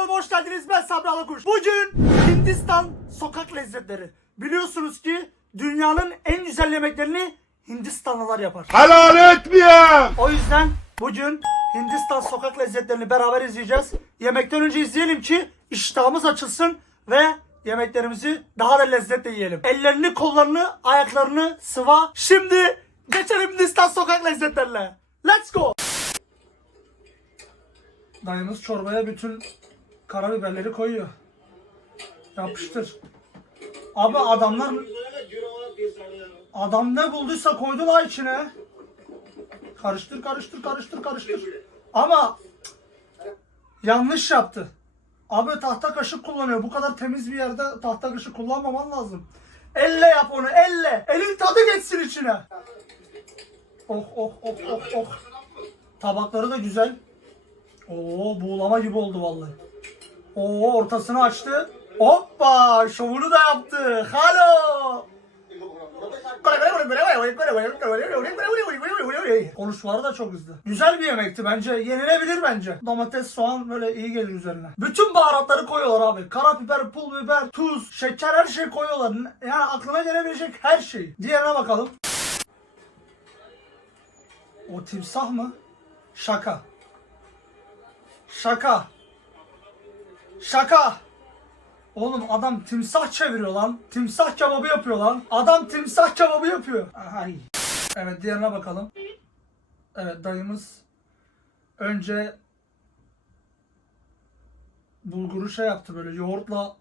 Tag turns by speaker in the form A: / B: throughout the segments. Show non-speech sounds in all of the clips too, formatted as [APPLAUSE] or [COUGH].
A: kanalıma hoş geldiniz. Ben Sabri Alakuş. Bugün Hindistan sokak lezzetleri. Biliyorsunuz ki dünyanın en güzel yemeklerini Hindistanlılar yapar.
B: Helal etmiyorum.
A: O yüzden bugün Hindistan sokak lezzetlerini beraber izleyeceğiz. Yemekten önce izleyelim ki iştahımız açılsın ve yemeklerimizi daha da lezzetle yiyelim. Ellerini, kollarını, ayaklarını sıva. Şimdi geçelim Hindistan sokak lezzetlerine. Let's go. Dayımız çorbaya bütün karabiberleri koyuyor. Yapıştır. Abi adamlar adam ne bulduysa koydu la içine. Karıştır karıştır karıştır karıştır. Ama yanlış yaptı. Abi tahta kaşık kullanıyor. Bu kadar temiz bir yerde tahta kaşık kullanmaman lazım. Elle yap onu elle. Elin tadı geçsin içine. Oh oh oh oh oh. Tabakları da güzel. Oo buğulama gibi oldu vallahi. Oo ortasını açtı. Hoppa şovunu da yaptı. Halo. Konuşmaları da çok hızlı. Güzel bir yemekti bence. Yenilebilir bence. Domates, soğan böyle iyi gelir üzerine. Bütün baharatları koyuyorlar abi. Karabiber, pul biber, tuz, şeker her şey koyuyorlar. Yani aklına gelebilecek her şey. Diğerine bakalım. O timsah mı? Şaka. Şaka. Şaka. Oğlum adam timsah çeviriyor lan. Timsah kebabı yapıyor lan. Adam timsah kebabı yapıyor. Ay. Evet diğerine bakalım. Evet dayımız önce bulguru şey yaptı böyle yoğurtla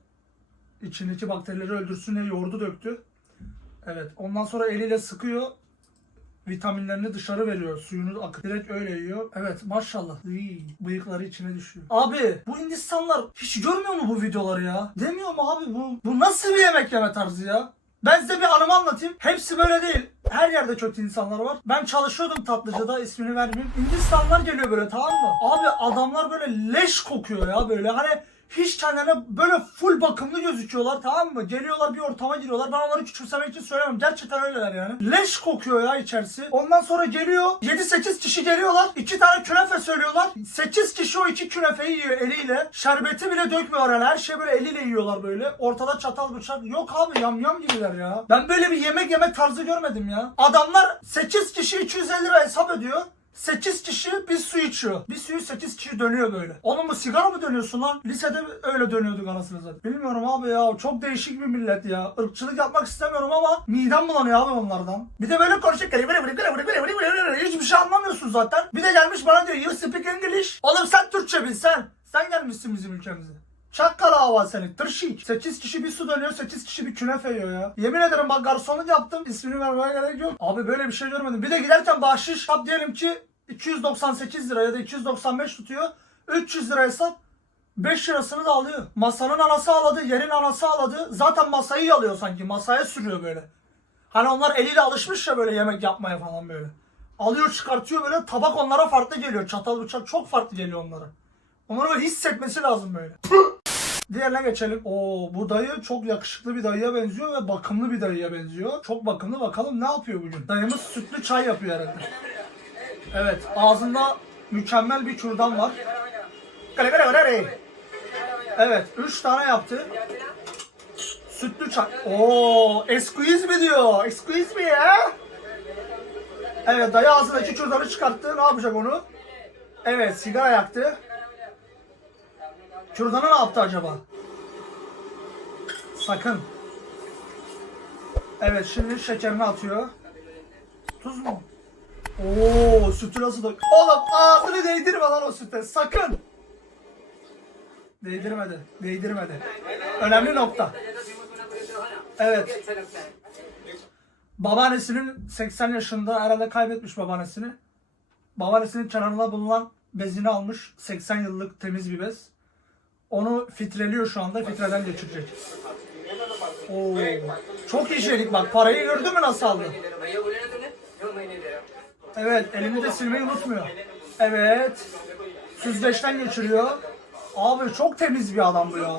A: içindeki bakterileri öldürsün diye yoğurdu döktü. Evet ondan sonra eliyle sıkıyor vitaminlerini dışarı veriyor. Suyunu akıt direkt öyle yiyor. Evet maşallah. İyi, bıyıkları içine düşüyor. Abi bu Hindistanlar hiç görmüyor mu bu videoları ya? Demiyor mu abi bu? Bu nasıl bir yemek yeme tarzı ya? Ben size bir anımı anlatayım. Hepsi böyle değil. Her yerde kötü insanlar var. Ben çalışıyordum tatlıcıda ismini vermeyeyim. Hindistanlar geliyor böyle tamam mı? Abi adamlar böyle leş kokuyor ya böyle. Hani hiç kendilerine böyle full bakımlı gözüküyorlar tamam mı? Geliyorlar bir ortama giriyorlar. Ben onları küçümsemek için söylemem. Gerçekten öyleler yani. Leş kokuyor ya içerisi. Ondan sonra geliyor. 7-8 kişi geliyorlar. 2 tane künefe söylüyorlar. 8 kişi o iki künefeyi yiyor eliyle. Şerbeti bile dökmüyorlar yani. Her şey böyle eliyle yiyorlar böyle. Ortada çatal bıçak. Yok abi yamyam gibiler ya. Ben böyle bir yemek yeme tarzı görmedim ya. Adamlar 8 kişi 250 lira hesap ödüyor. 8 kişi bir su içiyor. Bir suyu 8 kişi dönüyor böyle. Oğlum bu sigara mı dönüyorsun lan? Lisede öyle dönüyorduk anasını zaten. Bilmiyorum abi ya. Çok değişik bir millet ya. Irkçılık yapmak istemiyorum ama midem bulanıyor abi onlardan. Bir de böyle konuşuyor. Hiçbir şey anlamıyorsun zaten. Bir de gelmiş bana diyor you speak English. Oğlum sen Türkçe bil sen. Sen gelmişsin bizim ülkemize. Çakkal hava seni tırşik. 8 kişi bir su dönüyor 8 kişi bir künefe yiyor ya. Yemin ederim bak garsonluk yaptım ismini vermeye gerek yok. Abi böyle bir şey görmedim. Bir de giderken bahşiş hesap diyelim ki 298 lira ya da 295 tutuyor. 300 lira hesap 5 lirasını da alıyor. Masanın anası ağladı, yerin anası ağladı. Zaten masayı alıyor sanki. Masaya sürüyor böyle. Hani onlar eliyle alışmış ya böyle yemek yapmaya falan böyle. Alıyor çıkartıyor böyle tabak onlara farklı geliyor. Çatal bıçak çok farklı geliyor onlara. Onları böyle hissetmesi lazım böyle. [LAUGHS] Diğerine geçelim. Oo bu dayı çok yakışıklı bir dayıya benziyor ve bakımlı bir dayıya benziyor. Çok bakımlı bakalım ne yapıyor bugün. Dayımız sütlü çay yapıyor herhalde. Evet ağzında mükemmel bir kürdan var. Evet 3 tane yaptı. Sütlü çay. Oo, esquiz mi diyor? Esquiz mi ya? Evet dayı ağzındaki kürdanı çıkarttı. Ne yapacak onu? Evet sigara yaktı. Kürdanı ne yaptı acaba? Sakın. Evet şimdi şekerini atıyor. Tuz mu? Oo sütü nasıl dök? Oğlum ağzını değdirme lan o süte sakın. Değdirmedi. Değdirmedi. Önemli nokta. Evet. Babaannesinin 80 yaşında herhalde kaybetmiş babaannesini. Babaannesinin kenarında bulunan bezini almış. 80 yıllık temiz bir bez. Onu fitreliyor şu anda. Fitreden geçirecek. Oo. Çok iyi şeylik bak. Parayı gördün mü nasıl aldı? Evet, elini de silmeyi unutmuyor. Evet. Süzgeçten geçiriyor. Abi çok temiz bir adam bu ya.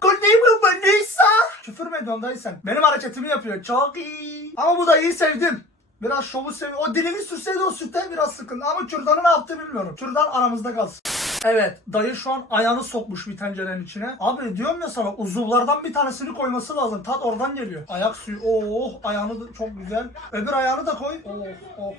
A: Kudeyim ben neyse. Küfür mü ediyorsun dayı sen? Benim hareketimi yapıyor. Çok iyi. Ama bu da iyi sevdim. Biraz şovu seviyor. O dilini sürseydi o sütte biraz sıkıntı. Ama kürdanı ne yaptı bilmiyorum. Kürdan aramızda kalsın. Evet dayı şu an ayağını sokmuş bir tencerenin içine. Abi diyorum ya sana uzuvlardan bir tanesini koyması lazım. Tat oradan geliyor. Ayak suyu. Oh ayağını da çok güzel. Öbür ayağını da koy. Oh oh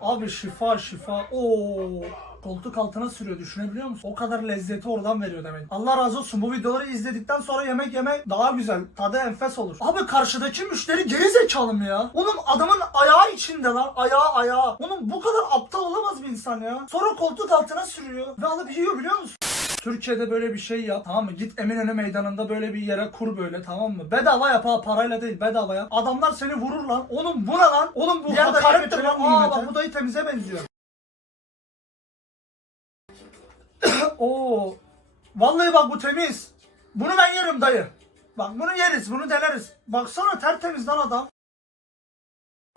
A: oh. Abi şifa şifa. Oh. Koltuk altına sürüyor düşünebiliyor musun? O kadar lezzeti oradan veriyor demek. Allah razı olsun bu videoları izledikten sonra yemek yemek daha güzel. Tadı enfes olur. Abi karşıdaki müşteri geri zekalı mı ya? Oğlum adamın ayağı içinde lan. Ayağı ayağı. Oğlum bu kadar aptal olamaz bir insan ya. Sonra koltuk altına sürüyor. Ve alıp yiyor biliyor musun? Türkiye'de böyle bir şey yap tamam mı? Git Eminönü meydanında böyle bir yere kur böyle tamam mı? Bedava yap ha parayla değil bedava yap. Adamlar seni vurur lan. Oğlum bu ne lan? Oğlum bu hakarettir lan. Aa bak bu dayı temize benziyor. Oo. Vallahi bak bu temiz. Bunu ben yerim dayı. Bak bunu yeriz, bunu deneriz. Baksana tertemiz lan adam.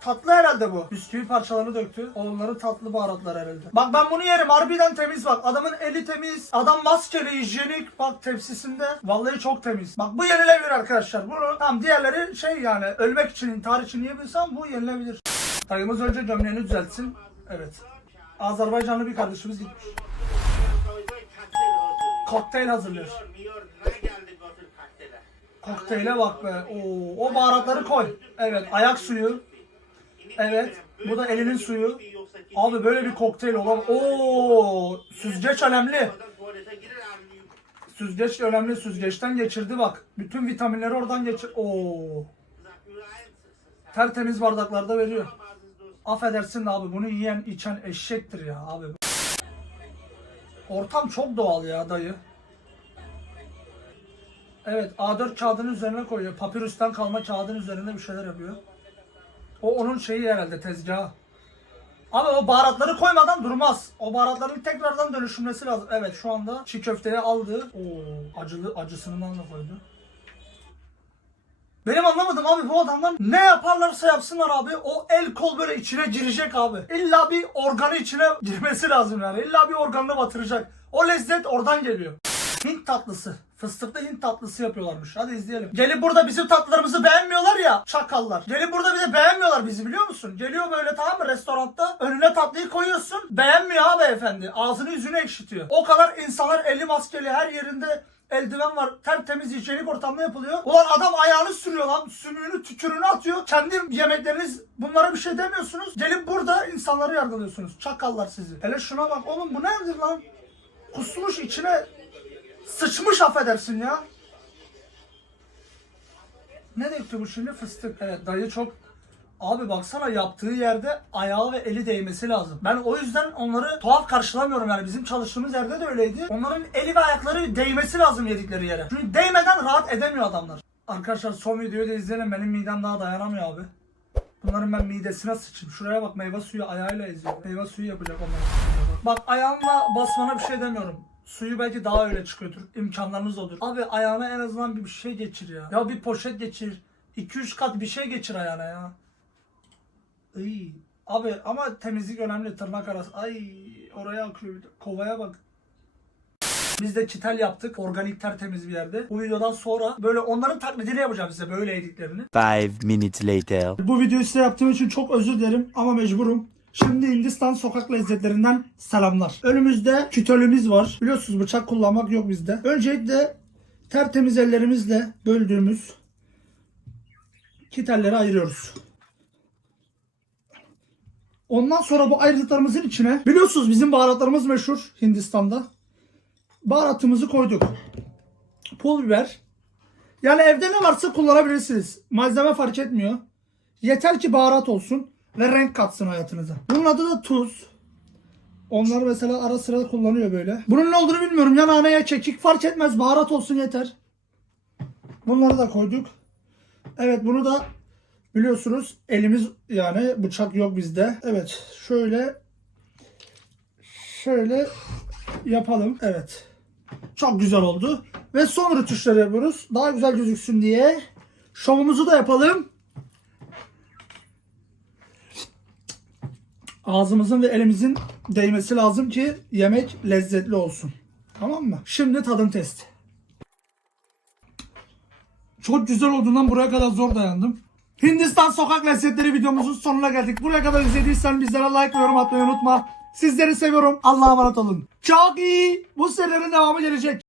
A: Tatlı herhalde bu. Bisküvi parçalarını döktü. Onların tatlı baharatlar herhalde. Bak ben bunu yerim. Harbiden temiz bak. Adamın eli temiz. Adam maskeli, hijyenik. Bak tepsisinde. Vallahi çok temiz. Bak bu yenilebilir arkadaşlar. Bunu tam diğerleri şey yani ölmek için, intihar için yiyebilsem bu yenilebilir. Dayımız önce gömleğini düzeltsin. Evet. Azerbaycanlı bir kardeşimiz gitmiş. Kokteyl hazırlıyor. Kokteyle bak be. Oo, o baharatları koy. Evet, ayak suyu. Evet. Bu da elinin suyu. Abi böyle bir kokteyl olamaz. Oo, süzgeç önemli. Süzgeç önemli. Süzgeçten geçirdi bak. Bütün vitaminleri oradan geçir. Oo. Tertemiz bardaklarda veriyor. Affedersin de abi bunu yiyen içen eşektir ya abi. Ortam çok doğal ya dayı. Evet A4 kağıdının üzerine koyuyor. Papirüsten kalma kağıdın üzerinde bir şeyler yapıyor. O onun şeyi herhalde tezgahı. Abi o baharatları koymadan durmaz. O baharatların tekrardan dönüşülmesi lazım. Evet şu anda çiğ köfteye aldı. Oo acılı acısından da koydu. Benim anlamadım abi bu adamlar ne yaparlarsa yapsınlar abi o el kol böyle içine girecek abi. İlla bir organı içine girmesi lazım yani. İlla bir organını batıracak. O lezzet oradan geliyor. Hint tatlısı. Fıstıklı Hint tatlısı yapıyorlarmış. Hadi izleyelim. Gelip burada bizim tatlılarımızı beğenmiyorlar ya çakallar. Gelip burada bir de beğenmiyorlar bizi biliyor musun? Geliyor böyle tamam mı restoranda önüne tatlıyı koyuyorsun. Beğenmiyor abi efendi. Ağzını yüzünü ekşitiyor. O kadar insanlar eli maskeli her yerinde eldiven var. Tertemiz hijyenik ortamda yapılıyor. Ulan adam ayağını sürüyor lan. Sümüğünü tükürüğünü atıyor. Kendi yemekleriniz bunlara bir şey demiyorsunuz. Gelip burada insanları yargılıyorsunuz. Çakallar sizi. Hele şuna bak oğlum bu nedir lan? Kusmuş içine sıçmış affedersin ya. Ne döktü bu şimdi? Fıstık. Evet dayı çok... Abi baksana yaptığı yerde ayağı ve eli değmesi lazım. Ben o yüzden onları tuhaf karşılamıyorum yani. Bizim çalıştığımız yerde de öyleydi. Onların eli ve ayakları değmesi lazım yedikleri yere. Çünkü değmeden rahat edemiyor adamlar. Arkadaşlar son videoyu da izleyelim. Benim midem daha dayanamıyor abi. Bunların ben midesine sıçayım. Şuraya bak meyve suyu ayağıyla eziyor. Meyve suyu yapacak onlar. Bak ayağınla basmana bir şey demiyorum. Suyu belki daha öyle çıkıyordur. İmkanlarınız olur. Abi ayağına en azından bir şey geçir ya. Ya bir poşet geçir. 2-3 kat bir şey geçir ayağına ya. Iy. Abi ama temizlik önemli tırnak arası. Ay oraya akıyor. Kovaya bak. Biz de çitel yaptık. Organik tertemiz bir yerde. Bu videodan sonra böyle onların taklidini yapacağım size böyle yediklerini.
C: Five minutes later.
A: Bu videoyu size yaptığım için çok özür dilerim ama mecburum. Şimdi Hindistan sokak lezzetlerinden selamlar. Önümüzde kütölümüz var. Biliyorsunuz bıçak kullanmak yok bizde. Öncelikle tertemiz ellerimizle böldüğümüz kitelleri ayırıyoruz. Ondan sonra bu ayrıtıklarımızın içine biliyorsunuz bizim baharatlarımız meşhur Hindistan'da. Baharatımızı koyduk. Pul biber. Yani evde ne varsa kullanabilirsiniz. Malzeme fark etmiyor. Yeter ki baharat olsun ve renk katsın hayatınıza. Bunun adı da tuz. Onlar mesela ara sıra kullanıyor böyle. Bunun ne olduğunu bilmiyorum. Ya nane ya kekik fark etmez. Baharat olsun yeter. Bunları da koyduk. Evet bunu da biliyorsunuz elimiz yani bıçak yok bizde. Evet şöyle şöyle yapalım. Evet. Çok güzel oldu. Ve son rötuşları yapıyoruz. Daha güzel gözüksün diye. Şovumuzu da yapalım. Ağzımızın ve elimizin değmesi lazım ki yemek lezzetli olsun. Tamam mı? Şimdi tadım testi. Çok güzel olduğundan buraya kadar zor dayandım. Hindistan sokak lezzetleri videomuzun sonuna geldik. Buraya kadar izlediysen bizlere like ve yorum atmayı unutma. Sizleri seviyorum. Allah'a emanet olun. Çok iyi. Bu serilerin devamı gelecek.